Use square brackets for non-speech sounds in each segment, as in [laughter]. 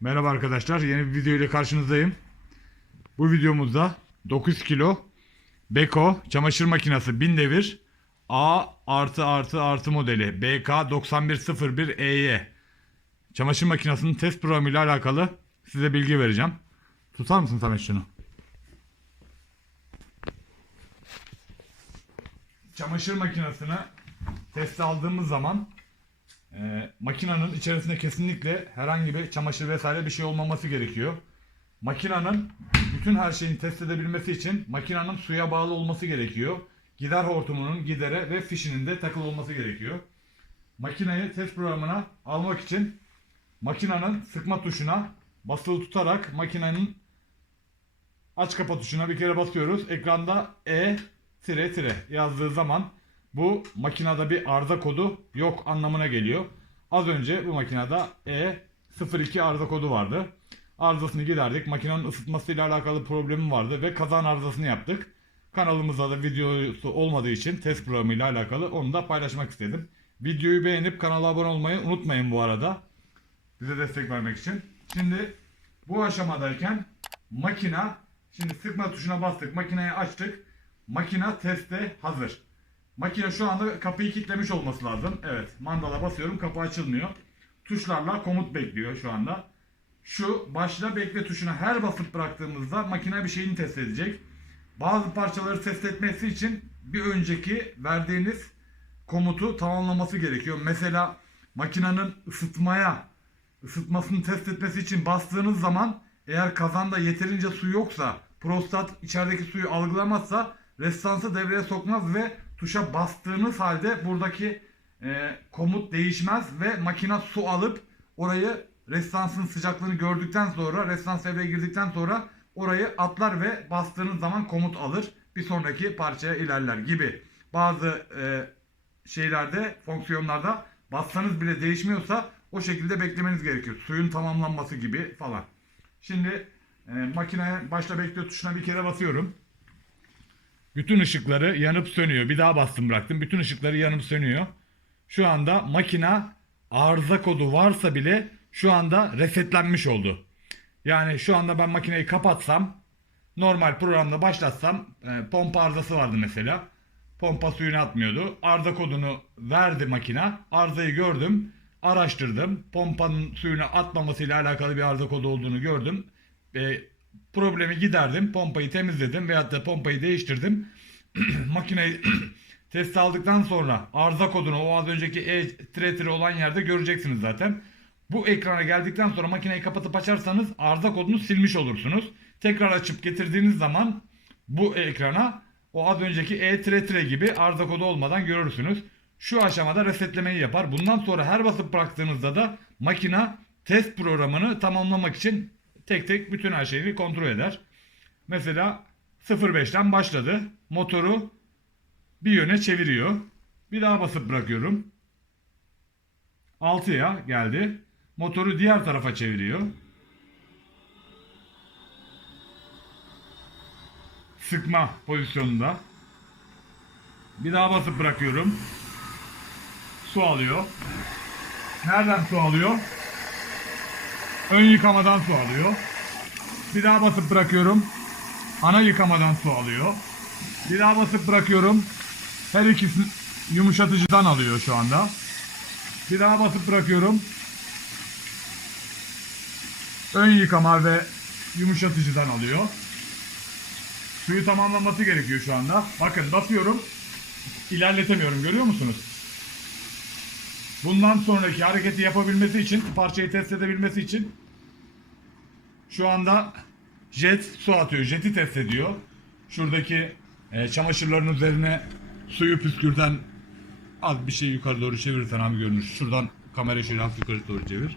Merhaba arkadaşlar, yeni bir video ile karşınızdayım. Bu videomuzda 9 kilo Beko çamaşır makinesi 1000 devir A artı artı artı modeli BK 9101EY çamaşır makinesinin test programı ile alakalı size bilgi vereceğim. Tutar mısın Samet şunu? Çamaşır makinesini test aldığımız zaman ee, makinenin içerisinde kesinlikle herhangi bir çamaşır vesaire bir şey olmaması gerekiyor. Makinenin bütün her şeyini test edebilmesi için makinenin suya bağlı olması gerekiyor. Gider hortumunun gidere ve fişinin de takılı olması gerekiyor. Makineyi test programına almak için makinenin sıkma tuşuna basılı tutarak makinenin aç kapa tuşuna bir kere basıyoruz. Ekranda E tire tire yazdığı zaman bu makinede bir arıza kodu yok anlamına geliyor. Az önce bu makinede E02 arıza kodu vardı. Arızasını giderdik. Makinenin ısıtmasıyla alakalı problemi vardı ve kazan arızasını yaptık. Kanalımızda da videosu olmadığı için test programıyla alakalı onu da paylaşmak istedim. Videoyu beğenip kanala abone olmayı unutmayın bu arada. Bize destek vermek için. Şimdi bu aşamadayken makina şimdi sıkma tuşuna bastık. Makineyi açtık. Makina teste hazır. Makine şu anda kapıyı kilitlemiş olması lazım. Evet mandala basıyorum kapı açılmıyor. Tuşlarla komut bekliyor şu anda. Şu başla bekle tuşuna her basıp bıraktığımızda makine bir şeyini test edecek. Bazı parçaları test etmesi için bir önceki verdiğiniz komutu tamamlaması gerekiyor. Mesela makinenin ısıtmaya ısıtmasını test etmesi için bastığınız zaman eğer kazanda yeterince su yoksa prostat içerideki suyu algılamazsa restansı devreye sokmaz ve tuşa bastığınız halde buradaki e, komut değişmez ve makine su alıp orayı restansın sıcaklığını gördükten sonra restans devreye girdikten sonra orayı atlar ve bastığınız zaman komut alır. Bir sonraki parçaya ilerler gibi. Bazı e, şeylerde fonksiyonlarda bassanız bile değişmiyorsa o şekilde beklemeniz gerekiyor. Suyun tamamlanması gibi falan. Şimdi e, makineye başla bekliyor tuşuna bir kere basıyorum. Bütün ışıkları yanıp sönüyor. Bir daha bastım bıraktım. Bütün ışıkları yanıp sönüyor. Şu anda makina arıza kodu varsa bile şu anda resetlenmiş oldu. Yani şu anda ben makineyi kapatsam normal programda başlatsam e, pompa arızası vardı mesela. Pompa suyunu atmıyordu. Arıza kodunu verdi makina. Arızayı gördüm. Araştırdım. Pompanın suyunu atmamasıyla alakalı bir arıza kodu olduğunu gördüm. E, problemi giderdim. Pompayı temizledim veyahut da pompayı değiştirdim. [clears throat] Makineyi [clears throat] test aldıktan sonra arıza kodunu o az önceki e tire olan yerde göreceksiniz zaten. Bu ekrana geldikten sonra makineyi kapatıp açarsanız arıza kodunu silmiş olursunuz. Tekrar açıp getirdiğiniz zaman bu ekrana o az önceki e tire tire gibi arıza kodu olmadan görürsünüz. Şu aşamada resetlemeyi yapar. Bundan sonra her basıp bıraktığınızda da makina test programını tamamlamak için tek tek bütün her şeyi kontrol eder. Mesela 0.5'ten başladı. Motoru bir yöne çeviriyor. Bir daha basıp bırakıyorum. 6'ya geldi. Motoru diğer tarafa çeviriyor. Sıkma pozisyonunda. Bir daha basıp bırakıyorum. Su alıyor. Nereden su alıyor? Ön yıkamadan su alıyor. Bir daha basıp bırakıyorum. Ana yıkamadan su alıyor. Bir daha basıp bırakıyorum. Her ikisini yumuşatıcıdan alıyor şu anda. Bir daha basıp bırakıyorum. Ön yıkama ve yumuşatıcıdan alıyor. Suyu tamamlaması gerekiyor şu anda. Bakın basıyorum. İlerletemiyorum görüyor musunuz? Bundan sonraki hareketi yapabilmesi için, parçayı test edebilmesi için şu anda jet su atıyor. Jeti test ediyor. Şuradaki e, çamaşırların üzerine suyu püskürten az bir şey yukarı doğru çevirirsen abi görünür. Şuradan kamera şöyle hafif yukarı doğru çevir.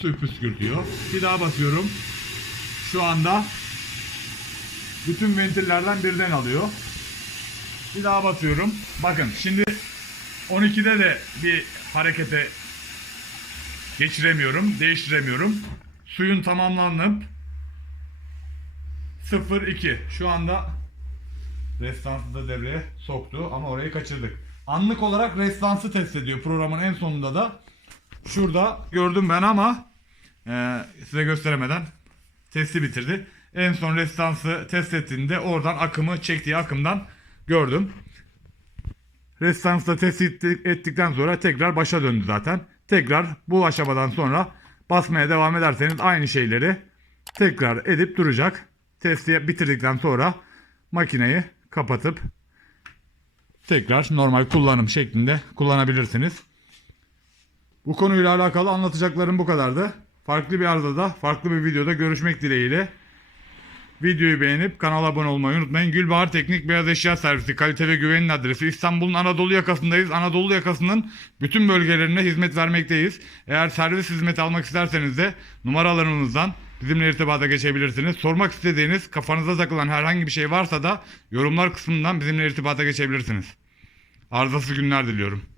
Suyu püskürtüyor. Bir daha basıyorum. Şu anda bütün ventillerden birden alıyor. Bir daha basıyorum. Bakın şimdi 12'de de bir harekete geçiremiyorum, değiştiremiyorum. suyun tamamlanıp 0-2 şu anda restansı da devreye soktu ama orayı kaçırdık. Anlık olarak restansı test ediyor programın en sonunda da. Şurada gördüm ben ama e, size gösteremeden testi bitirdi. En son restansı test ettiğinde oradan akımı çektiği akımdan gördüm. Restansı test ettik- ettikten sonra tekrar başa döndü zaten. Tekrar bu aşamadan sonra basmaya devam ederseniz aynı şeyleri tekrar edip duracak. Testi bitirdikten sonra makineyi kapatıp tekrar normal kullanım şeklinde kullanabilirsiniz. Bu konuyla alakalı anlatacaklarım bu kadardı. Farklı bir arada farklı bir videoda görüşmek dileğiyle. Videoyu beğenip kanala abone olmayı unutmayın. Gülbahar Teknik Beyaz Eşya Servisi kalite ve güvenin adresi. İstanbul'un Anadolu yakasındayız. Anadolu yakasının bütün bölgelerine hizmet vermekteyiz. Eğer servis hizmeti almak isterseniz de numaralarımızdan bizimle irtibata geçebilirsiniz. Sormak istediğiniz, kafanıza takılan herhangi bir şey varsa da yorumlar kısmından bizimle irtibata geçebilirsiniz. Arızasız günler diliyorum.